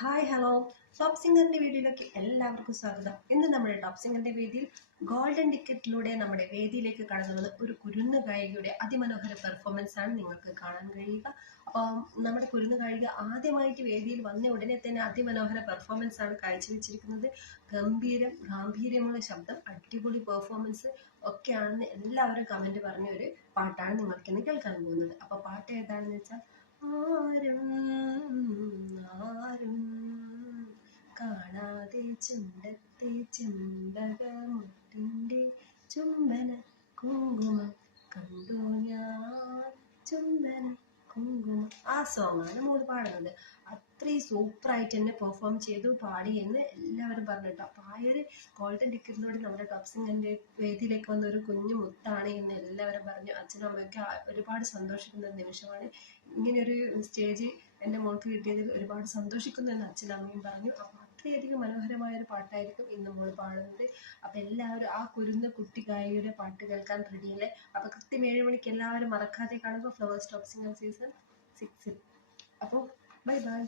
Hi hello top സിംഗറിന്റെ വീഡിയോയിലേക്ക് എല്ലാവർക്കും സ്വാഗതം. ഇന്ന് നമ്മുടെ ടോപ്പ് സിംഗറിന്റെ വേദിയിൽ ഗോൾഡൻ ടിക്കറ്റിലൂടെ നമ്മുടെ വേദിയിലേക്ക് കടന്നുള്ളത് ഒരു കുരുന്ന് ഗായികയുടെ അതിമനോഹര പെർഫോമൻസ് ആണ് നിങ്ങൾക്ക് കാണാൻ കഴിയുക. അപ്പോൾ നമ്മുടെ കുരുന്ന് ഗായിക ആദ്യമായിട്ട് വേദിയിൽ വന്ന ഉടനെ തന്നെ അതിമനോഹര പെർഫോമൻസ് ആണ് കാഴ്ചവെച്ചിരിക്കുന്നത്. ഗംഭീരം ഗാംഭീര്യമുള്ള ശബ്ദം അടിപൊളി പെർഫോമൻസ് ഒക്കെയാണെന്ന് എല്ലാവരും കമന്റ് പറഞ്ഞ ഒരു പാട്ടാണ് നിങ്ങൾക്ക് ഇന്ന് കേൾക്കാൻ പോകുന്നത്. അപ്പോൾ പാട്ട് ഏതാണെന്ന് വെച്ചാൽ ആരും കാണാതെ ചുണ്ടത്തെ ചുംബകമുട്ടിന്റെ ചുംബന കുങ്കുമം കണ്ടു ഞാൻ. ചുംബന കുങ്കുമം. ആ സോങ്ങാണ് മൂന്ന് പാടുന്നത്. അത്രയും സൂപ്പറായിട്ട് തന്നെ പെർഫോം ചെയ്തു പാടി എന്ന് എല്ലാവരും പറഞ്ഞിട്ടു അപ്പോൾ ആ ഒരു ഗോൾഡൻ ടിക്കറ്റിലൂടെ നമ്മുടെ സിംഗറിന്റെ വേദിയിലേക്ക് വന്ന ഒരു കുഞ്ഞു മുത്താണ് എന്ന് എല്ലാവരും പറഞ്ഞു. അച്ഛനും അമ്മയൊക്കെ ഒരുപാട് സന്തോഷിക്കുന്ന നിമിഷമാണ്. ഇങ്ങനെ ഒരു സ്റ്റേജ് എന്റെ മോൾക്ക് കിട്ടിയതിൽ ഒരുപാട് സന്തോഷിക്കുന്നു എന്ന് അച്ഛനും അമ്മയും പറഞ്ഞു. അത്രയധികം മനോഹരമായ ഒരു പാട്ടായിരിക്കും ഇന്ന് നമ്മൾ പാടുന്നത്. അപ്പൊ എല്ലാവരും ആ കുരുന്ന കുട്ടി ഗായികയുടെ പാട്ട് കേൾക്കാൻ റെഡിയല്ലേ? അപ്പൊ കൃത്യം ഏഴ് മണിക്ക് എല്ലാവരും മറക്കാതെ കാണുക ഫ്ലവർ സ്റ്റോപ്പ് സിംഗർ സീസൺ സിക്സിൽ. അപ്പോൾ ബൈ ബൈ.